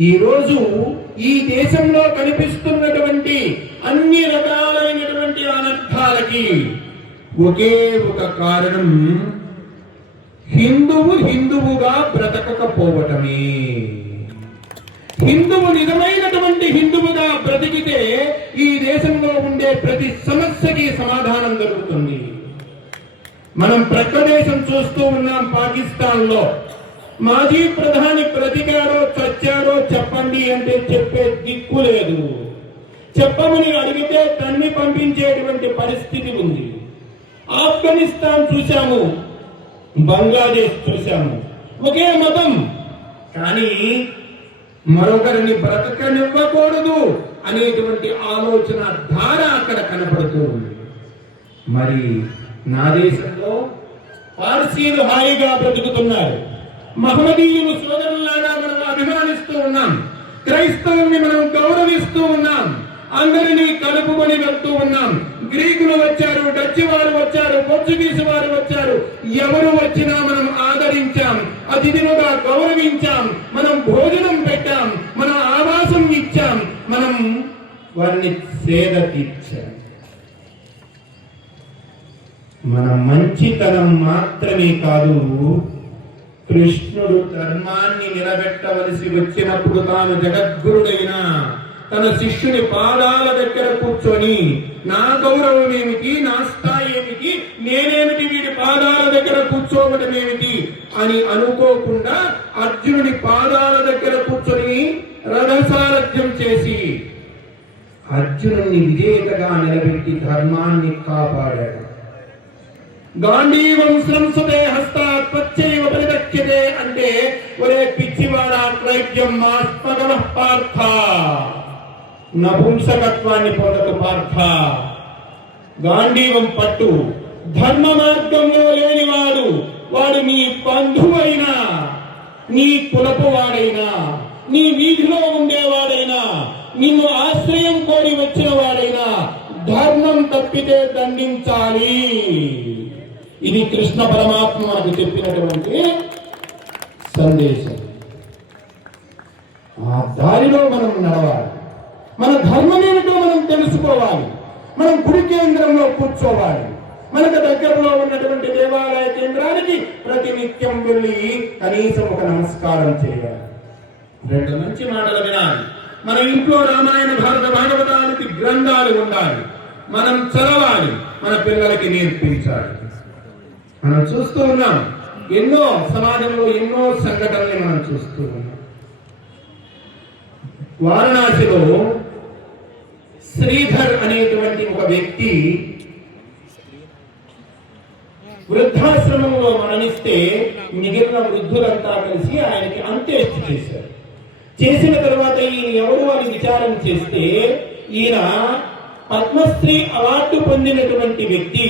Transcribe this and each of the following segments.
ఈరోజు ఈ దేశంలో కనిపిస్తున్నటువంటి అన్ని రకాలైనటువంటి అనర్థాలకి ఒకే ఒక కారణం. హిందువు హిందువుగా బ్రతకకపోవటమే. హిందువు నిజమైనటువంటి హిందువుగా బ్రతికితే ఈ దేశంలో ఉండే ప్రతి సమస్యకి సమాధానం దొరుకుతుంది. మనం ప్రక్క దేశం చూస్తూ ఉన్నాం పాకిస్తాన్లో మాజీ ప్రధాని ప్రతిగారో చచ్చారో చెప్పండి అంటే చెప్పే దిక్కు లేదు. చెప్పమని అడిగితే తన్ని పంపించేటువంటి పరిస్థితి ఉంది. ఆఫ్ఘనిస్తాన్ చూశాము బంగ్లాదేశ్ చూశాము. ఒకే మతం కానీ మరొకరిని బ్రతకనివ్వకూడదు అనేటువంటి ఆలోచన ధార అక్కడ కనపడుతూ ఉంది. మరి నా దేశంలో పార్సీలు హాయిగా బ్రతుకుతున్నారు. మహమ్మదీయులు సోదరులాగా మనం అభిమానిస్తూ ఉన్నాం. క్రైస్తవుల్ని మనం గౌరవిస్తూ ఉన్నాం. అందరినీ కలుపుకొని వెళ్తూ ఉన్నాం. గ్రీకులు వచ్చారు డచ్ వారు వచ్చారు పోర్చుగీస్ వారు వచ్చారు. ఎవరు వచ్చినా మనం ఆదరించాం అతిథులుగా గౌరవించాం మనం భోజనం పెట్టాం మన ఆవాసం ఇచ్చాం మనం వారిని సేద తీర్చాం మన మంచితనం మాత్రమే కాదు కృష్ణుడు ధర్మాన్ని నిలబెట్టవలసి వచ్చినప్పుడు తాను జగద్గురుడైన తన శిష్యుని పాదాల దగ్గర కూర్చొని నా గౌరవం ఏమిటి నా స్థాయి ఏమిటి నేనేమిటి వీడి పాదాల దగ్గర కూర్చోవడం ఏమిటి అని అనుకోకుండా అర్జునుడి పాదాల దగ్గర కూర్చొని రథసారథ్యం చేసి అర్జునుడిని విజేతగా నిలబెట్టి ధర్మాన్ని కాపాడాడు. గాంధీవం సంసుదే హస్తాత్ పచ్చైవ పరిదక్ష్యతే అంటే ఒరే పిచ్చివాడ త్రైవ్యం మాస్మగమ పార్థ. నపుంసకత్వాన్ని పొందకు పార్థ. గాంధీవం పట్టు ధర్మ మార్గంలో లేనివాడు వాడు నీ బంధువైనా నీ కులపు వాడైనా నీ వీధిలో ఉండేవాడైనా నిన్ను ఆశ్రయం కోరి వచ్చిన వాడైనా ధర్మం తప్పితే దండించాలి. ఇది కృష్ణ పరమాత్మ మనకు చెప్పినటువంటి సందేశం. ఆ దారిలో మనం నడవాలి. మన ధర్మం ఏమిటో మనం తెలుసుకోవాలి. మనం గుడి కేంద్రంలో కూర్చోవాలి. మనకు దగ్గరలో ఉన్నటువంటి దేవాలయ కేంద్రానికి ప్రతినిత్యం వెళ్ళి కనీసం ఒక నమస్కారం చేయాలి. రెండు మంచి మాటలు వినాలి. మన ఇంట్లో రామాయణ భారత భాగవతానికి గ్రంథాలు ఉండాలి. మనం చదవాలి. మన పిల్లలకి నేర్పించాలి. మనం చూస్తూ ఉన్నాం. ఎన్నో సమాజంలో ఎన్నో సంఘటనలు మనం చూస్తూ ఉన్నాం. వారణాసిలో శ్రీధర్ అనేటువంటి ఒక వ్యక్తి వృద్ధాశ్రమంలో మరణిస్తే మిగిలిన వృద్ధులంతా కలిసి ఆయనకి అంత్యేష్టి చేశారు. చేసిన తర్వాత ఈయన ఎవరు అని విచారం చేస్తే ఈయన పద్మశ్రీ అవార్డు పొందినటువంటి వ్యక్తి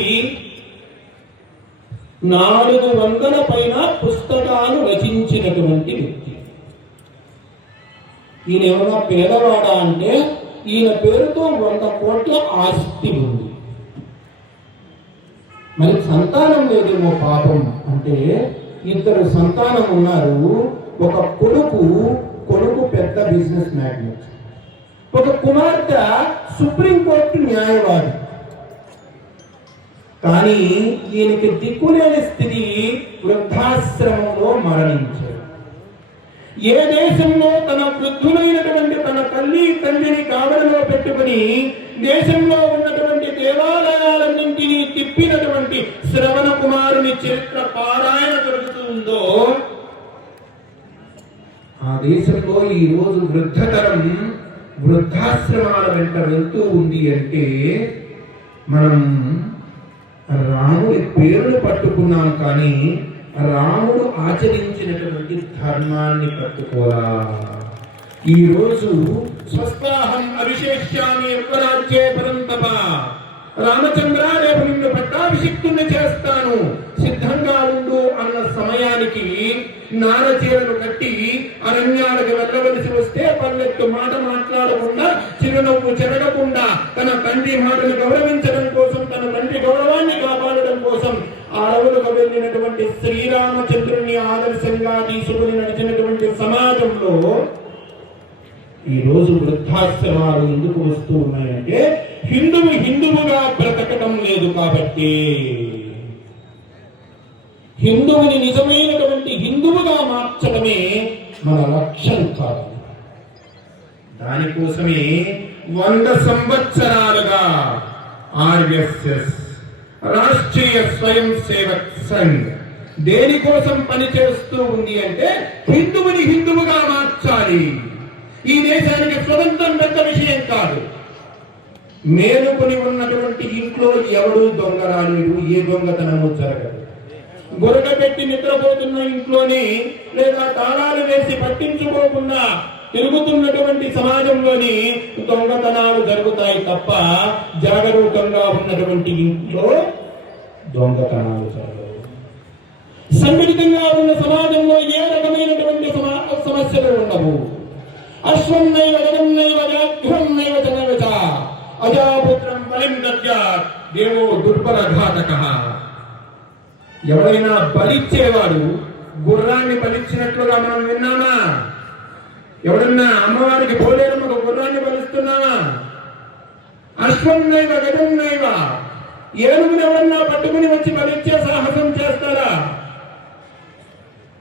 నాలుగు వందల పైన పుస్తకాలు రచించినటువంటి వ్యక్తి. ఈయన ఏమైనా పేదవాడా అంటే ఈయన పేరుతో వంద కోట్ల ఆస్తి ఉంది. మరి సంతానం లేదేమో పాపం అంటే ఇద్దరు సంతానం ఉన్నారు. ఒక కొడుకు కొడుకు పెద్ద బిజినెస్ మ్యాగ్నెట్. ఒక కుమార్తె సుప్రీంకోర్టు న్యాయవాది. కానీ ఈయనకి దిక్కులేని స్థితి వృద్ధాశ్రమంలో మరణించాడు. ఏ దేశంలో తన వృద్ధులైనటువంటి తన తల్లి తండ్రిని కావడంలో పెట్టుకుని దేశంలో ఉన్నటువంటి దేవాలయాలన్నింటినీ తిప్పినటువంటి శ్రవణ కుమారుని చరిత్ర పారాయణ జరుగుతూ ఉందో ఆ దేశంలో ఈ రోజు వృద్ధతరం వృద్ధాశ్రమాల వెంట వెళ్తూ ఉంది అంటే మనం రాముడి పేరును పట్టుకున్నాం కానీ రాముడు ఆచరించినటువంటి ధర్మాన్ని పట్టుకోరా ఈ రోజు స్వస్థాహం అవిశేష్యామి ఎవ్వరాజ్యే పరంతప రామచంద్ర రేపు నిన్ను పట్టాభిషిక్తుని చేస్తాను. సిద్ధంగా ఉండు అన్న సమయానికి నారచీరను కట్టి అరణ్యాలకు వెళ్ళవలసి వస్తే పల్లెత్తు మాట మాట్లాడకుండా చిరునవ్వు చెరగకుండా తన తండ్రి మాటను గౌరవ కోసం తన తండ్రి గౌరవాన్ని కాపాడడం కోసం పొందినటువంటి శ్రీరామచంద్రుని ఆదర్శంగా తీసుకుని నడిచినటువంటి సమాజంలో ఈరోజు వృద్ధాశ్రమాలు ఎందుకు వస్తూ ఉన్నాయంటే హిందువు హిందువుగా బ్రతకటం లేదు కాబట్టి. హిందువుని నిజమైనటువంటి హిందువుగా మార్చడమే మన లక్ష్యం కాదు. దానికోసమే వంద సంవత్సరాలుగా ఆర్ఎస్ఎస్ రాష్ట్రీయ స్వయం సేవక్ సంఘ్. దేనికోసం పనిచేస్తూ ఉంది అంటే హిందువుని హిందువుగా మార్చాలి. ఈ దేశానికి స్వతంత్రం పెద్ద విషయం కాదు. మేలుకొని ఉన్నటువంటి ఇంట్లో ఎవడు దొంగరాలు ఏ దొంగతనము జరగదు. గొరక పెట్టి నిద్రపోతున్న ఇంట్లోని లేదా తాళాలు వేసి పట్టించుకోకుండా తిరుగుతున్నటువంటి సమాజంలోని దొంగతనాలు జరుగుతాయి తప్ప జాగరూకంగా ఉన్నటువంటి ఇంట్లో దొంగతనాలు జరగవు సంఘటితంగా ఉన్న సమాజంలో ఏ రకమైనటువంటి సమస్యలు ఉండవు. అశ్వం నైవ గజం నైవ వ్యాఘ్రం నైవ చ అజాపుత్రం బలిం దద్యాత్ దేవో దుర్బల ఘాతక. ఎవరైనా బలిచ్చేవాడు గుర్రాన్ని బలిచ్చినట్లుగా మనం విన్నామా? ఎవరన్నా అమ్మవారికి పోలేరమ్మకు గుర్రాన్ని బలిస్తున్నామా? అశ్వం నైవ గజం నైవ ఏనుగుని ఎవరన్నా పట్టుకుని వచ్చి బలిచ్చే సాహసం చేస్తారా?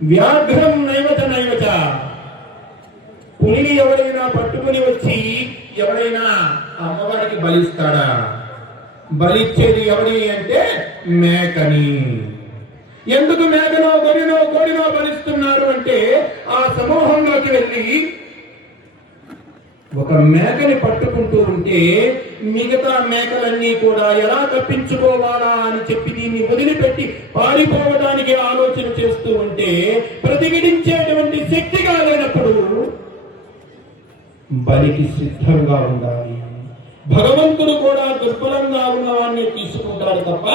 వ్యాఘ్రం నైవత నైవత పులిని ఎవరైనా పట్టుకుని వచ్చి ఎవరైనా అమ్మవారికి బలిస్తాడా? బలిచ్చేది ఎవరి అంటే మేకని. ఎందుకు మేకనో గొరినో కోడినో బలిస్తున్నారు అంటే ఆ సమూహంలోకి వెళ్ళి ఒక మేకని పట్టుకుంటూ ఉంటే మిగతా మేకలన్నీ కూడా ఎలా తప్పించుకోవాలా అని చెప్పి దీన్ని వదిలిపెట్టి పారిపోవడానికి ఆలోచన చేస్తూ ఉంటే ప్రతిఘటించేటువంటి శక్తి కాలేనప్పుడు బలికి సిద్ధంగా ఉండాలి. భగవంతుడు కూడా దుర్బలంగా ఉన్నవాడిని తీసుకుంటాడు తప్ప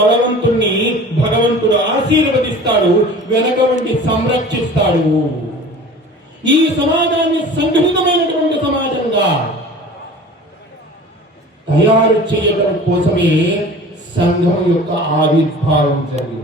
భగవంతుణ్ణి భగవంతుడు ఆశీర్వదిస్తాడు వెనక ఉండి సంరక్షిస్తాడు. ఈ సమాజాన్ని సంఘటితమైనటువంటి సమాజంగా తయారు చేయడం కోసమే సంఘం యొక్క ఆవిర్భావం జరిగింది.